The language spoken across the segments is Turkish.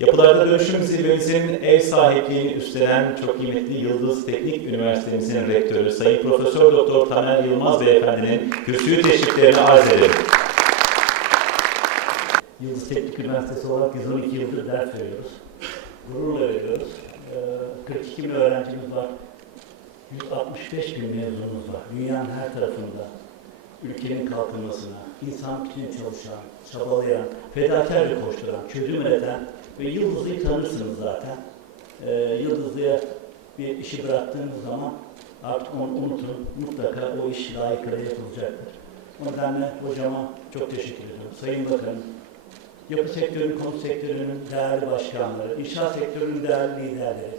Yapılarda Dönüşüm Zirvemizin ev sahipliğini üstlenen çok kıymetli Yıldız Teknik Üniversitemizin rektörü Sayın Profesör Doktor Taner Yılmaz Beyefendinin kürsüyü teşriflerini arz ederim. Yıldız Teknik Üniversitesi olarak 112 yıldır ders veriyoruz. Gururla veriyoruz. Ee, 42 bin öğrencimiz var. 165 bin mezunumuz var. Dünyanın her tarafında ülkenin kalkınmasına, insan için çalışan, çabalayan, fedakarca koşturan, çözüm üreten ve Yıldızlı'yı tanırsınız zaten. Ee, Yıldızlı'ya bir işi bıraktığınız zaman artık onu unutun. Mutlaka o iş layıkıyla yapılacaktır. O nedenle hocama çok teşekkür ediyorum. Sayın Bakanım, yapı sektörünün, konut sektörünün değerli başkanları, inşaat sektörünün değerli liderleri,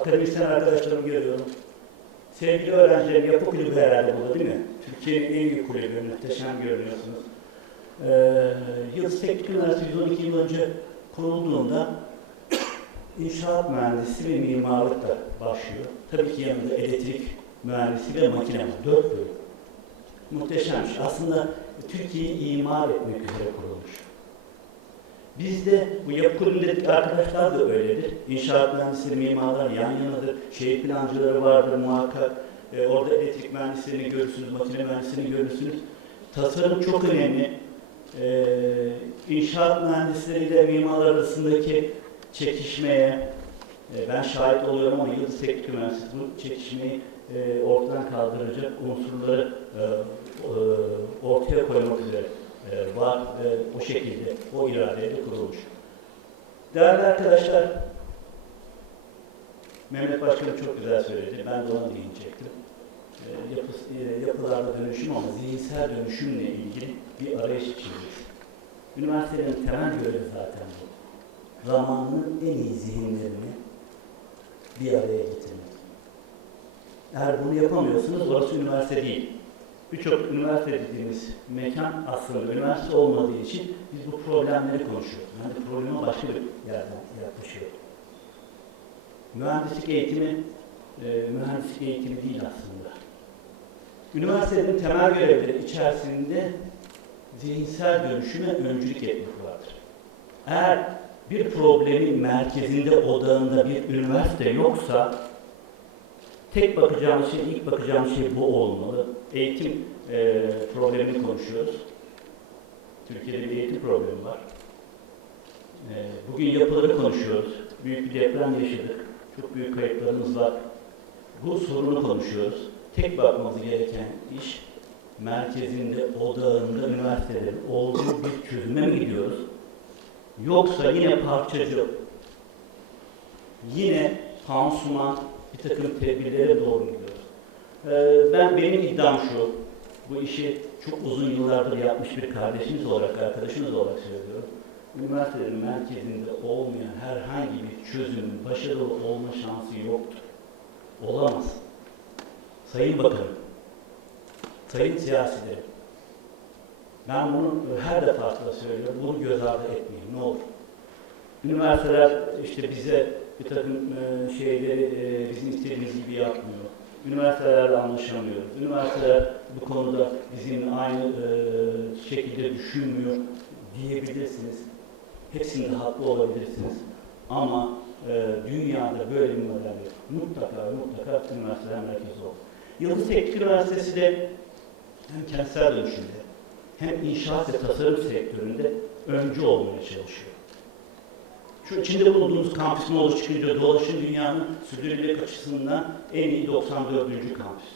akademisyen arkadaşlarımı görüyorum. Sevgili öğrencilerim, yapı kulübü herhalde burada değil mi? Türkiye'nin en büyük kulübü, muhteşem görünüyorsunuz. Ee, Yıldız Teknik Üniversitesi 112 yıl önce kurulduğunda inşaat mühendisi ve mimarlık da başlıyor. Tabii ki yanında elektrik mühendisi ve makine var. Dört bölüm. Muhteşemmiş. Aslında Türkiye'yi imar etmek üzere kurulmuş. Bizde bu yapı kurumundaki arkadaşlar da öyledir. İnşaat mühendisleri, mimarlar yan yanadır. Şehir plancıları vardır muhakkak. E, orada elektrik mühendislerini görürsünüz, makine mühendislerini görürsünüz. Tasarım çok önemli. E, inşaat mühendisleriyle mimarlar arasındaki çekişmeye e, ben şahit oluyorum ama Yıldız Teknik Üniversitesi bu çekişmeyi e, ortadan kaldıracak unsurları e, e, ortaya koymak üzere e, var ve o şekilde, o iradeyle kurulmuş. Değerli arkadaşlar, Mehmet Başkanım çok güzel söyledi, ben de ona değinecektim. E, yapı, e, yapılarda dönüşüm ama zihinsel dönüşümle ilgili bir arayış içindeyiz. Üniversitelerin temel görevi zaten bu. Zamanının en iyi zihinlerini bir araya getirmek. Eğer bunu yapamıyorsunuz, orası üniversite değil. Birçok üniversite dediğimiz mekan aslında üniversite olmadığı için biz bu problemleri konuşuyoruz. Yani probleme başka bir yerden yaklaşıyoruz. Mühendislik eğitimi, e, mühendislik eğitimi değil aslında. Üniversitenin temel görevleri içerisinde zihinsel dönüşüme öncülük etmek vardır. Eğer bir problemin merkezinde, odağında bir üniversite yoksa tek bakacağımız şey, ilk bakacağımız şey bu olmalı. Eğitim e, problemini konuşuyoruz. Türkiye'de bir eğitim problemi var. E, bugün yapıları konuşuyoruz. Büyük bir deprem yaşadık. Çok büyük kayıplarımız var. Bu sorunu konuşuyoruz. Tek bakmamız gereken iş merkezinde, odağında üniversitelerin olduğu bir çözüme mi gidiyoruz? Yoksa yine parçacı, yine pansuman, bir takım tedbirlere doğru gidiyoruz. Ee, ben benim iddiam şu, bu işi çok uzun yıllardır yapmış bir kardeşiniz olarak, arkadaşınız olarak söylüyorum. Üniversitelerin merkezinde olmayan herhangi bir çözümün başarılı olma şansı yoktur. Olamaz. Sayın Bakanım, Sayın siyasilerim, ben bunu her defasında söylüyorum, bunu göz ardı etmeyin, ne olur. Üniversiteler işte bize bir takım e, şeyleri e, bizim istediğimiz gibi yapmıyor. Üniversitelerle anlaşamıyoruz. Üniversiteler bu konuda bizimle aynı e, şekilde düşünmüyor diyebilirsiniz. Hepsinde haklı olabilirsiniz. Ama e, dünyada böyle bir model yok. Mutlaka mutlaka üniversiteler merkezi olur. Yıldız Teknik Üniversitesi de hem kentsel dönüşümde hem inşaat ve tasarım sektöründe öncü olmaya çalışıyor. Şu içinde bulunduğumuz kampüsün oluşturduğu dolaşım dünyanın sürdürülebilirlik açısından en iyi 94. kampüs.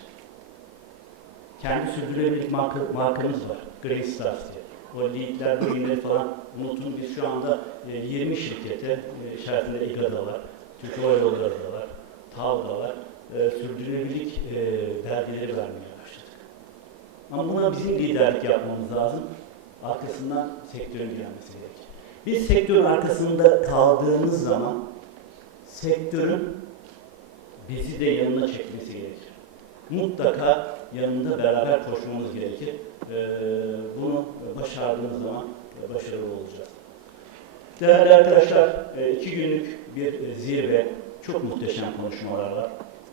Kendi sürdürülebilirlik marka, markamız var. Green Stars diye. O leadler, greenleri falan unutun. Biz şu anda e, 20 şirkete, e, içerisinde İGA'da var, Türk Hava Yolları da var, TAV'da var. E, sürdürülebilirlik e, belgeleri vermeye başladık. Ama buna bizim liderlik yapmamız lazım. Arkasından sektörün gelmesi gerekir. Biz sektörün arkasında kaldığımız zaman sektörün bizi de yanına çekmesi gerekir. Mutlaka yanında beraber koşmamız gerekir. Ee, bunu başardığımız zaman başarılı olacağız. Değerli arkadaşlar, e, iki günlük bir e, zirve, çok muhteşem konuşmalar var.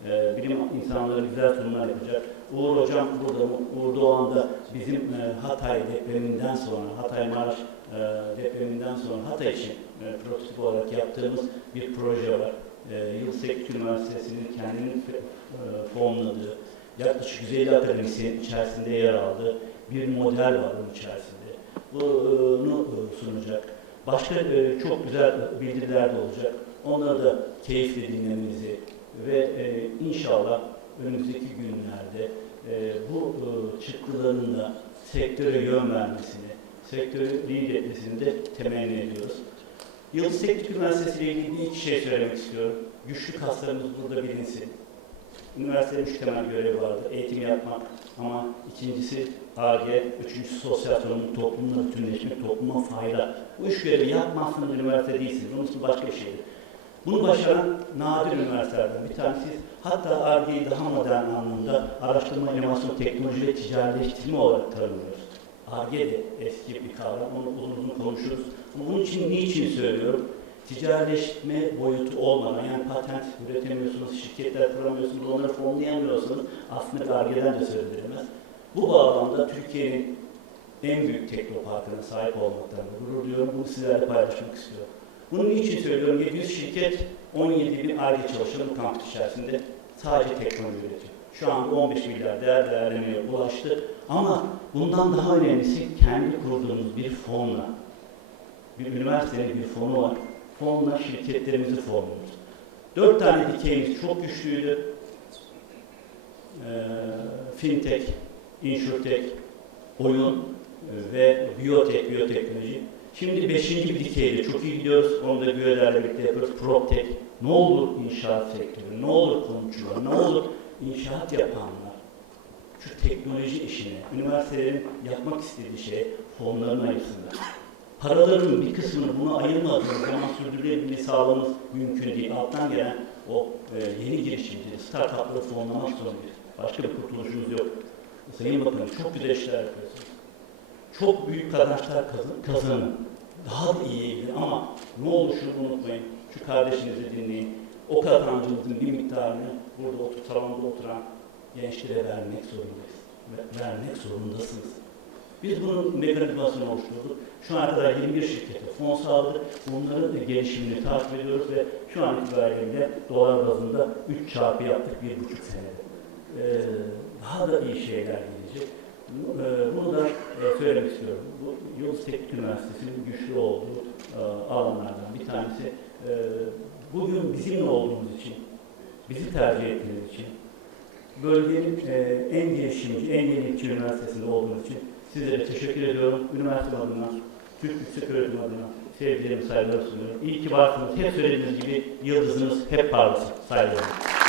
Ee, Bilim insanları güzel sunumlar yapacak. Uğur Hocam burada, Uğur Doğan da bizim e, Hatay depreminden sonra, Hatay Maraş e, depreminden sonra Hatay için e, prototip olarak yaptığımız bir proje var. E, Yıldız Teknik Üniversitesi'nin kendinin e, fonladığı, yaklaşık 150 akademisyen içerisinde yer aldığı bir model var bunun içerisinde. Bunu e, sunacak. Başka e, çok güzel bildiriler de olacak. Onları da keyifle dinlemenizi ve inşallah önümüzdeki günlerde bu çıktılarının da sektöre yön vermesini, sektörü lead etmesini de temenni ediyoruz. Yıldız Teknik Üniversitesi ile ilgili iki şey söylemek istiyorum. Güçlü kaslarımız burada bilinsin. Üniversitenin üç temel görevi vardır. Eğitim yapmak ama ikincisi ARGE, üçüncüsü sosyal sorumluluk, toplumla bütünleşmek, topluma fayda. Bu üç görevi yapmazsanız üniversite değilsiniz. Onun için başka bir şeydir. Bunu başaran nadir üniversitelerden bir tanesi. Hatta ARGE'yi daha modern anlamda araştırma, inovasyon, teknoloji ve ticaretleştirme olarak tanımlıyoruz. ARGE de eski bir kavram, onu uzun uzun konuşuruz. Ama bunun için niçin söylüyorum? Ticaretleşme boyutu olmadan, yani patent üretemiyorsunuz, şirketler kuramıyorsunuz, onları fonlayamıyorsanız aslında ARGE'den de söz. Bu bağlamda Türkiye'nin en büyük teknoparkına sahip olmaktan gurur duyuyorum. Bunu sizlerle paylaşmak istiyorum. Bunun için söylüyorum 700 şirket 17 bin ARGE çalışanı kampüs içerisinde sadece teknoloji üretiyor. Şu anda 15 milyar değer değerlemeye ulaştı. Ama bundan daha önemlisi kendi kurduğumuz bir fonla, bir üniversitenin bir fonu var. Fonla şirketlerimizi fonluyoruz. Dört tane dikeyimiz çok güçlüydü. Ee, fintech, insurtech, oyun e, ve biyotek, biyoteknoloji. Şimdi beşinci bir dikeyde çok iyi gidiyoruz. Onu da Güveler'le birlikte yapıyoruz. PropTech. Ne olur inşaat sektörü, ne olur konutçular, ne olur inşaat yapanlar şu teknoloji işine, üniversitelerin yapmak istediği şeye fonlarını ayırsınlar. Paraların bir kısmını buna ayırmadığımız zaman sürdürülebilirliği sağlamamız mümkün değil. Alttan gelen o e, yeni girişimcileri, startupları fonlamak zorundayız. Başka bir kurtuluşumuz yok. Sayın Bakanım çok güzel işler yapıyorsunuz. Çok büyük kazançlar kazan- kazanın. Daha da iyi ama ne olur şunu unutmayın. Şu kardeşinizi dinleyin. O kazancınızın bir miktarını burada otur, salonda oturan gençlere vermek zorundayız. Ve- Vermek zorundasınız. Biz bunun mekanizmasını oluşturduk. Şu ana kadar 21 şirkete fon sağladık. Bunların da gelişimini takip ediyoruz ve şu an itibariyle dolar bazında 3 çarpı yaptık bir buçuk senede. Ee, daha da iyi şeyler gelecek. Bunu, e, bunu da e, söylemek istiyorum. Bu Yıldız Teknik Üniversitesi'nin güçlü olduğu e, alanlardan bir tanesi. E, bugün bizimle olduğumuz için, bizi tercih ettiğiniz için, bölgenin e, en gelişimci, en yenilikçi üniversitesinde olduğunuz için sizlere teşekkür ediyorum. Üniversite adına, Türk Yüksek Öğretim adına sevgilerimi, saygılarımı sunuyorum. İyi ki varsınız. Hep söylediğiniz gibi yıldızınız hep parlasın. Saygılarım.